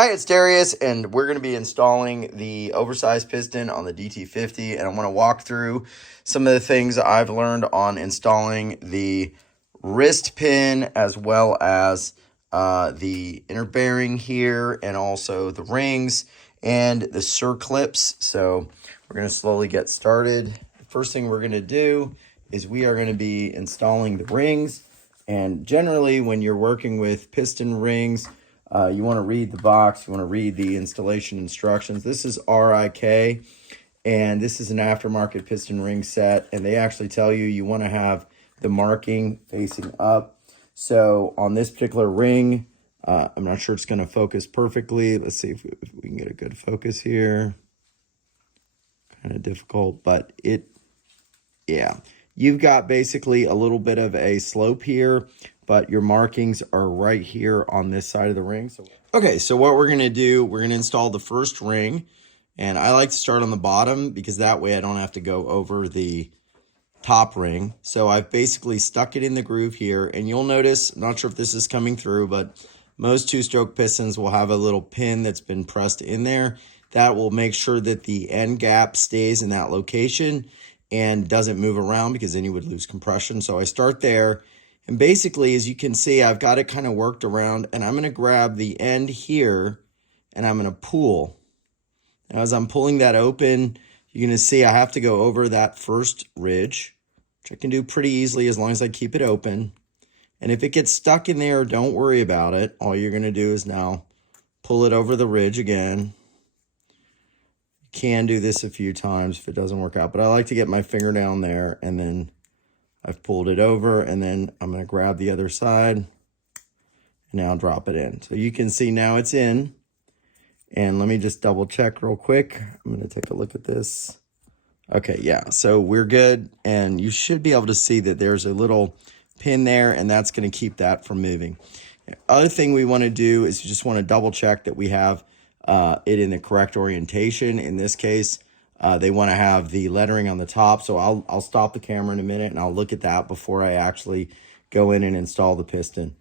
Hi, it's Darius, and we're going to be installing the oversized piston on the DT50, and I'm going to walk through some of the things I've learned on installing the wrist pin as well as the inner bearing here, and also the rings and the circlips. So we're going to slowly get started. The first thing we're going to do is we are going to be installing the rings, and generally when you're working with piston rings, you want to read the box. You want to read the installation instructions. This is RIK, and this is an aftermarket piston ring set. And they actually tell you want to have the marking facing up. So on this particular ring, I'm not sure it's going to focus perfectly. Let's see if we can get a good focus here. Kind of difficult, but yeah. You've got basically a little bit of a slope here, but your markings are right here on this side of the ring. Okay, so what we're going to do, we're going to install the first ring, and I like to start on the bottom because that way I don't have to go over the top ring. So I've basically stuck it in the groove here, and you'll notice, I'm not sure if this is coming through, but most two-stroke pistons will have a little pin that's been pressed in there. That will make sure that the end gap stays in that location and doesn't move around, because then you would lose compression. So I start there, and basically, as you can see, I've got it kind of worked around, and I'm going to grab the end here and I'm going to pull. Now, as I'm pulling that open, you're going to see I have to go over that first ridge, which I can do pretty easily as long as I keep it open. And if it gets stuck in there, don't worry about it. All you're going to do is now pull it over the ridge again. Can do this a few times if it doesn't work out, but I like to get my finger down there, and then I've pulled it over, and then I'm going to grab the other side and now drop it in. So you can see now it's in, and let me just double check real quick. I'm going to take a look at this. Okay, yeah, so we're good, and you should be able to see that there's a little pin there, and that's going to keep that from moving. Other thing we want to do is you just want to double check that we have it in the correct orientation. In this case, they want to have the lettering on the top. So I'll stop the camera in a minute and I'll look at that before I actually go in and install the piston.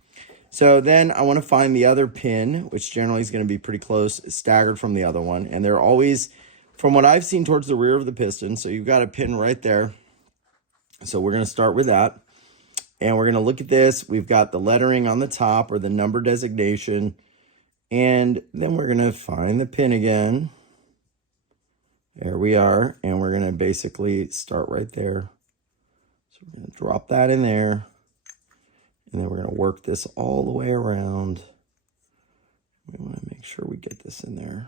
So then I want to find the other pin, which generally is going to be pretty close, staggered from the other one. And they're always, from what I've seen, towards the rear of the piston. So you've got a pin right there. So we're going to start with that. And we're going to look at this. We've got the lettering on the top, or the number designation. And then we're going to find the pin again. There we are. And we're going to basically start right there. So we're going to drop that in there. And then we're going to work this all the way around. We want to make sure we get this in there.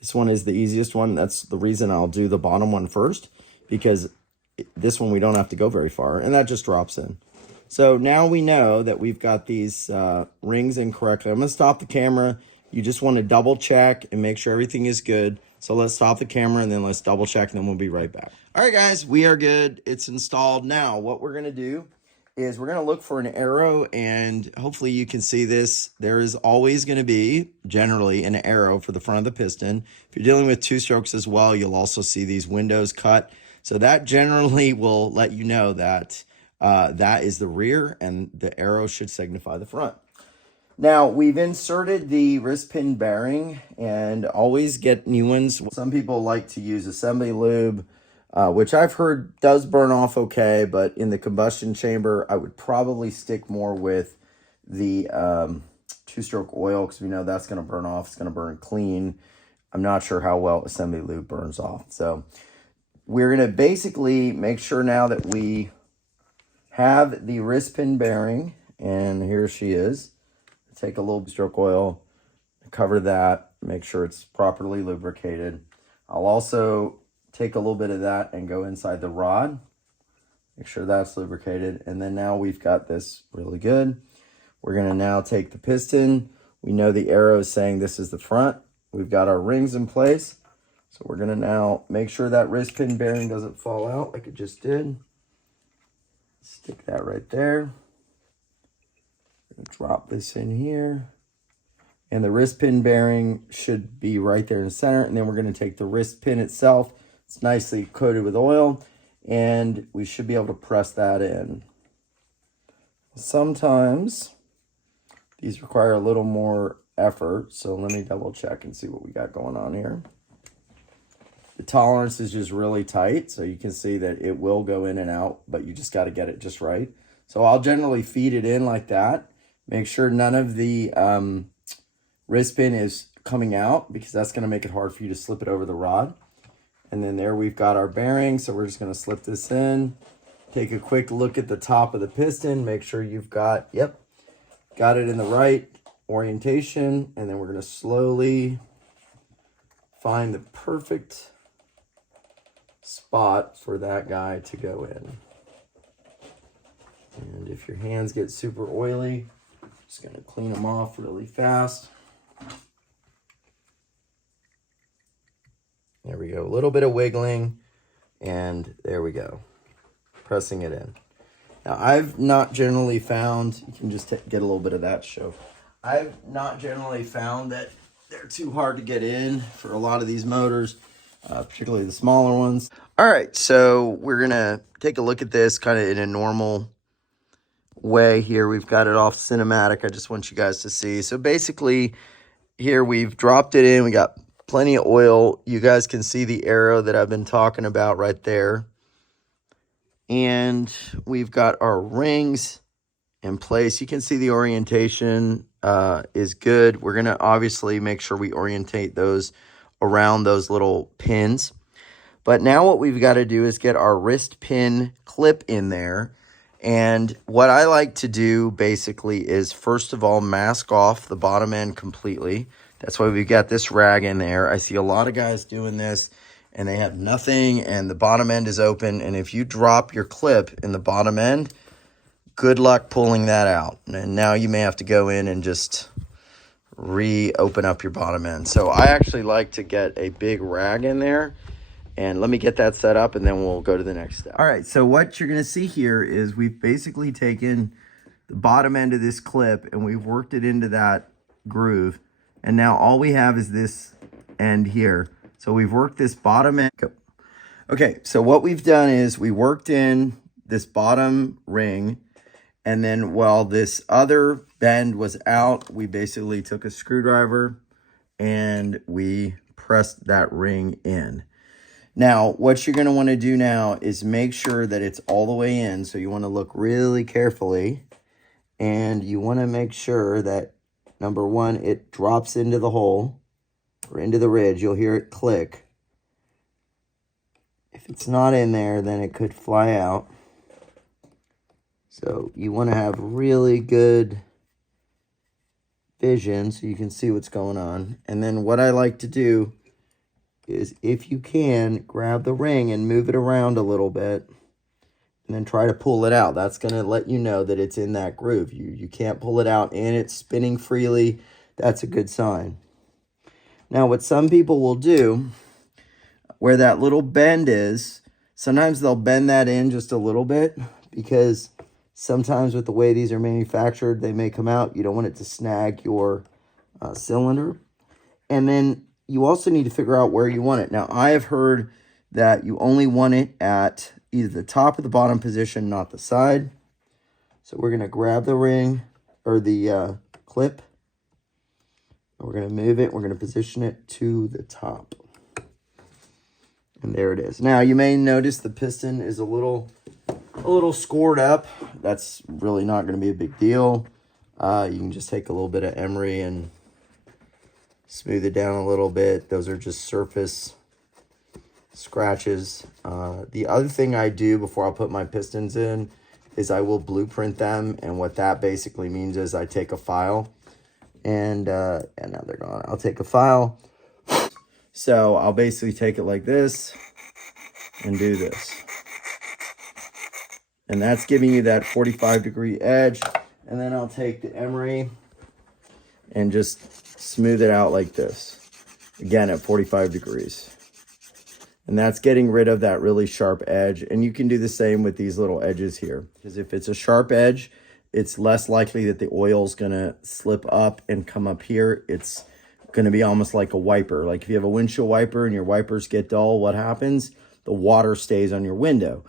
This one is the easiest one. That's the reason I'll do the bottom one first, because this one we don't have to go very far, and that just drops in. So now we know that we've got these rings in correctly. I'm going to stop the camera. You just want to double check and make sure everything is good. So let's stop the camera and then let's double check, and then we'll be right back. All right, guys, we are good. It's installed. Now what we're going to do is we're going to look for an arrow, and hopefully you can see this. There is always going to be generally an arrow for the front of the piston. If you're dealing with two strokes as well, you'll also see these windows cut. So that generally will let you know that that is the rear, and the arrow should signify the front. Now, we've inserted the wrist pin bearing, and always get new ones. Some people like to use assembly lube, which I've heard does burn off okay, but in the combustion chamber, I would probably stick more with the two-stroke oil, because we know that's going to burn off. It's going to burn clean. I'm not sure how well assembly lube burns off. So we're going to basically make sure now that we have the wrist pin bearing, and here she is. Take a little stroke oil, cover that, make sure it's properly lubricated. I'll also take a little bit of that and go inside the rod, make sure that's lubricated. And then now we've got this really good. We're going to now take the piston. We know the arrow is saying this is the front. We've got our rings in place. So we're going to now make sure that wrist pin bearing doesn't fall out like it just did. Stick that right there. Drop this in here. And the wrist pin bearing should be right there in the center. And then we're going to take the wrist pin itself. It's nicely coated with oil. And we should be able to press that in. Sometimes These require a little more effort, so let me double check and see what we got going on here. The tolerance is just really tight, so you can see that it will go in and out, but you just got to get it just right. So I'll generally feed it in like that. Make sure none of the wrist pin is coming out, because that's going to make it hard for you to slip it over the rod. And then there we've got our bearing, so we're just going to slip this in. Take a quick look at the top of the piston. Make sure you've got, got it in the right orientation. And then we're going to slowly find the perfect spot for that guy to go in. And if your hands get super oily, just going to clean them off really fast. There we go. A little bit of wiggling, and there we go. Pressing it in. Now, I've not generally found, you can just get a little bit of that show. I've not generally found that they're too hard to get in for a lot of these motors, particularly the smaller ones. All right, so we're going to take a look at this kind of in a normal way here. We've got it off cinematic. I just want you guys to see. So basically, here we've dropped it in. We got plenty of oil. You guys can see the arrow that I've been talking about right there. And we've got our rings in place. You can see the orientation is good. We're going to obviously make sure we orientate those around those little pins. But now what we've got to do is get our wrist pin clip in there. And what I like to do basically is, first of all, mask off the bottom end completely. That's why we've got this rag in there. I see a lot of guys doing this, and they have nothing, and the bottom end is open. And if you drop your clip in the bottom end, good luck pulling that out. And now you may have to go in and just reopen up your bottom end. So I actually like to get a big rag in there. And let me get that set up, and then we'll go to the next step. All right, so what you're going to see here is we've basically taken the bottom end of this clip, and we've worked it into that groove. And now all we have is this end here. So we've worked this bottom end. Okay, so what we've done is we worked in this bottom ring, and then while this other bend was out, we basically took a screwdriver and we pressed that ring in. Now, what you're going to want to do now is make sure that it's all the way in. So you want to look really carefully, and you want to make sure that, number one, it drops into the hole or into the ridge. You'll hear it click. If it's not in there, then it could fly out. So you want to have really good vision so you can see what's going on. And then what I like to do is, if you can, grab the ring and move it around a little bit, and then try to pull it out. That's going to let you know that it's in that groove. You can't pull it out and it's spinning freely. That's a good sign. Now, what some people will do, where that little bend is, sometimes they'll bend that in just a little bit, because sometimes with the way these are manufactured, they may come out. You don't want it to snag your cylinder. And then you also need to figure out where you want it. Now, I have heard that you only want it at either the top or the bottom position, not the side. So we're going to grab the ring, or the clip, and we're going to move it. We're going to position it to the top. And there it is. Now, you may notice the piston is a little scored up. That's really not going to be a big deal. You can just take a little bit of emery and smooth it down a little bit. Those are just surface scratches. The other thing I do before I put my pistons in is I will blueprint them. And what that basically means is I take a file, and now they're gone. I'll take a file. So I'll basically take it like this and do this. And that's giving you that 45-degree edge. And then I'll take the emery and just smooth it out like this. Again, at 45 degrees. And that's getting rid of that really sharp edge. And you can do the same with these little edges here. Because if it's a sharp edge, it's less likely that the oil's going to slip up and come up here. It's going to be almost like a wiper. Like if you have a windshield wiper and your wipers get dull, what happens? The water stays on your window.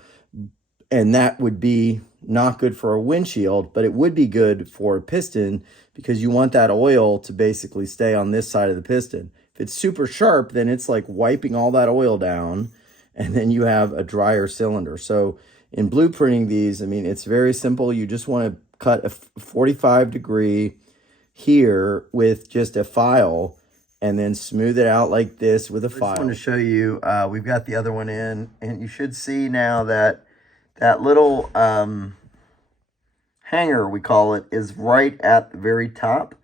And that would be not good for a windshield, but it would be good for a piston because you want that oil to basically stay on this side of the piston. If it's super sharp, then it's like wiping all that oil down, and then you have a drier cylinder. So in blueprinting these, I mean, it's very simple. You just want to cut a 45-degree here with just a file and then smooth it out like this with a file. I just want to show you, we've got the other one in, and you should see now that that little hanger, we call it, is right at the very top.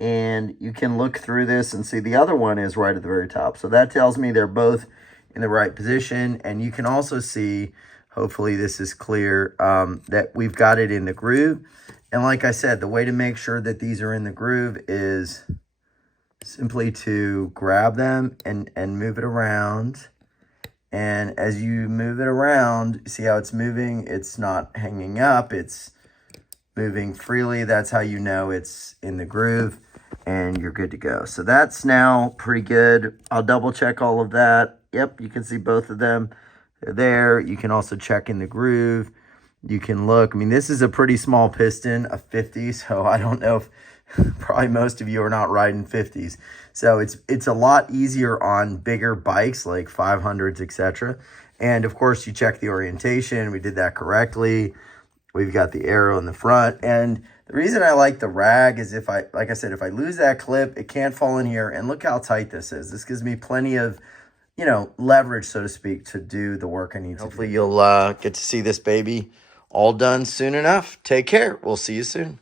And you can look through this and see the other one is right at the very top. So that tells me they're both in the right position. And you can also see, hopefully this is clear, that we've got it in the groove. And like I said, the way to make sure that these are in the groove is simply to grab them and move it around. And as you move it around, see how it's moving? It's not hanging up, it's moving freely. That's how you know it's in the groove, and you're good to go. So that's now pretty good. I'll double check all of that. Yep, you can see both of them. They're there. You can also check in the groove. You can look. I mean, this is a pretty small piston, a 50, so I don't know if probably most of you are not riding 50s. So it's a lot easier on bigger bikes like 500s, etc. And of course, you check the orientation. We did that correctly. We've got the arrow in the front. And the reason I like the rag is like I said, if I lose that clip, it can't fall in here. And look how tight this is. This gives me plenty of, you know, leverage, so to speak, to do the work I need to do. Hopefully you'll get to see this baby all done soon enough. Take care. We'll see you soon.